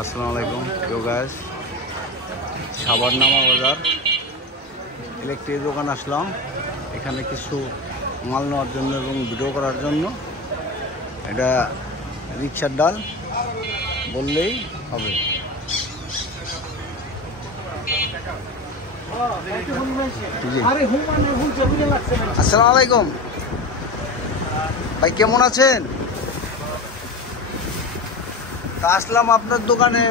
আসসালামু আলাইকুম গাইস, সাবারনামা বাজার ইলেকট্রিক দোকান আসলাম। এখানে কিছু মাল নেওয়ার জন্য এবং ভিডিও করার জন্য। এটা রিক্সার ডাল বললেই হবে। আসসালামু আলাইকুম ভাই, কেমন আছেন? তা আসলাম আপনার দোকানে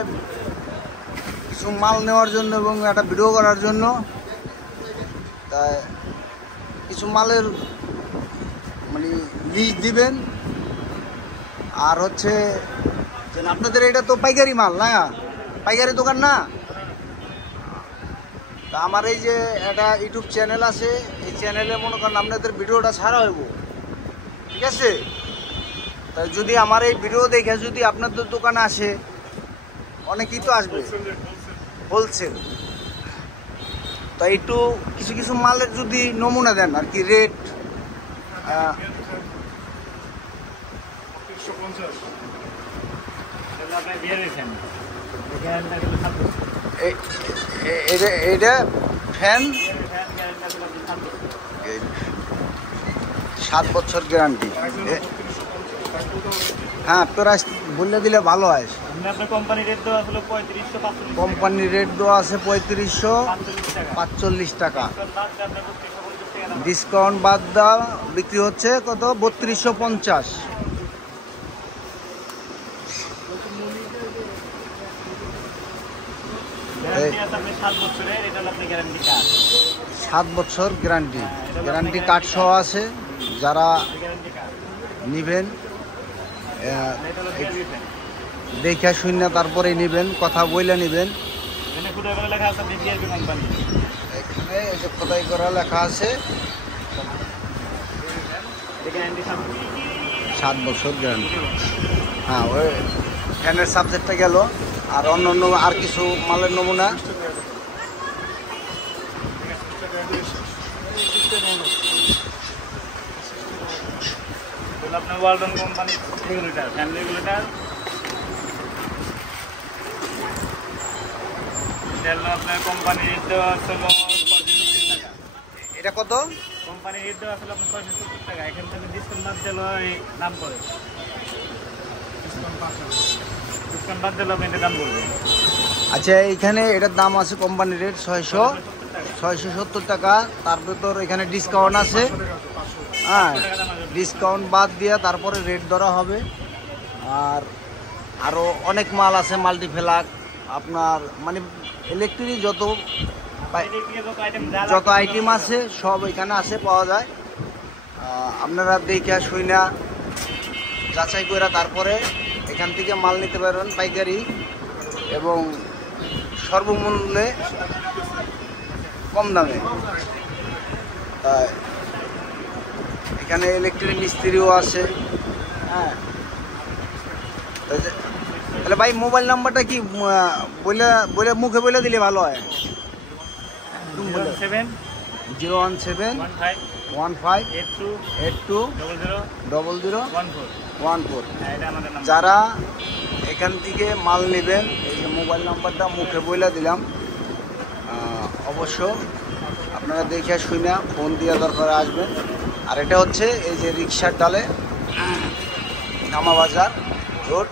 কিছু মাল নেওয়ার জন্য এবং একটা ভিডিও করার জন্য। তাই কিছু মালের মানে লিস্ট দিবেন। আর হচ্ছে যে আপনাদের এটা তো পাইকারি মাল না, পাইকারি দোকান না। তা আমার এই যে একটা ইউটিউব চ্যানেল আছে, এই চ্যানেলে মনে করেন আপনাদের ভিডিওটা ছাড়া হইব, ঠিক আছে? তাই যদি আমার এই ভিডিও দেখে যদি আপনাদের দোকানে আসে, অনেকেই তো আসবে হোলসেল, তো একটু কিছু কিছু মালের যদি নমুনা দেন আর কি। রেট এটা ফ্যান 7 বছর গ্যারান্টি। হ্যাঁ, প্রাইস বললে দিলে ভালো হয়। কোম্পানির রেট দেওয়া আসলে 3545 কোম্পানির রেট দেওয়া আছে 3545 টাকা। ডিসকাউন্ট বাদ দেওয়া বিক্রি হচ্ছে কত? 3250। 7 বছর গ্যারান্টি, গ্যারান্টি কার্ড সহ আছে। যারা নিবেন দেখে শুনে তারপরে নিবেন, কথা বইলে নিবেন। এখানে এই যে খোদাই করা লেখা আছে 7 বছর গ্যারান্টি। হ্যাঁ, ওই ফ্যানের সাবজেক্টটা গেল। আর অন্য অন্য আর কিছু মালের নমুনা। আপনার ওয়ালটন কোম্পানির রেগুলেটর, ফ্যান রেগুলেটর। আপনার কোম্পানির রেট দেওয়া ছিল 670 টাকা। এটা কত? কোম্পানির রেট দেওয়া ছিল আপনার 670 টাকা। এখান থেকে ডিসকাউন্ট বাদ দিল দাম পড়ে। ডিসকাউন্ট বাদ দিল আপনি দাম বলবেন। আচ্ছা, এইখানে এটার দাম আছে কোম্পানির রেট 670 টাকা। তার ভেতর এখানে ডিসকাউন্ট আছে। হ্যাঁ, ডিসকাউন্ট বাদ দিয়ে তারপরে রেট ধরা হবে। আর আরও অনেক মাল আছে, মাল্টিপ্লাগ আপনার মানে ইলেকট্রিক যত আইটেম আছে সব এখানে আছে, পাওয়া যায়। আপনারা দেখে শুইনা যাচাই করে তারপরে এখান থেকে মাল নিতে পারবেন পাইকারি এবং সর্বমূল্যে কম দামে। এখানে ইলেকট্রিক মিস্ত্রিও আছে। হ্যাঁ, তাহলে ভাই মোবাইল নাম্বারটা কি বলে মুখে বলে দিলে ভালো হয়? 0171582000014। যারা এখান থেকে মাল নেবেন, এই যে মোবাইল নাম্বারটা মুখে বলে দিলাম। অবশ্য আপনারা দেখে শুনে ফোন দিয়ে দরকার আসবেন। আর এটা হচ্ছে এই যে রিক্সার ডালে নামা বাজার রোড,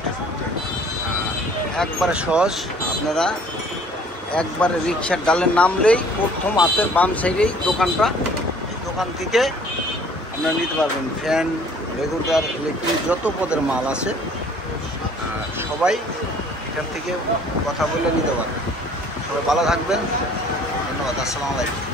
একবারে সহজ। আপনারা একবারে রিক্সার ডালে নামলেই প্রথম হাতের বাম সাইডেই দোকানটা। এই দোকান থেকে আপনারা নিতে পারবেন ফ্যান, রেগুলেটর, ইলেকট্রিক যত পদের মাল আছে সবাই এখান থেকে কথা বলে নিতে পারবেন। সবাই ভালো থাকবেন, ধন্যবাদ। আসসালামু আলাইকুম।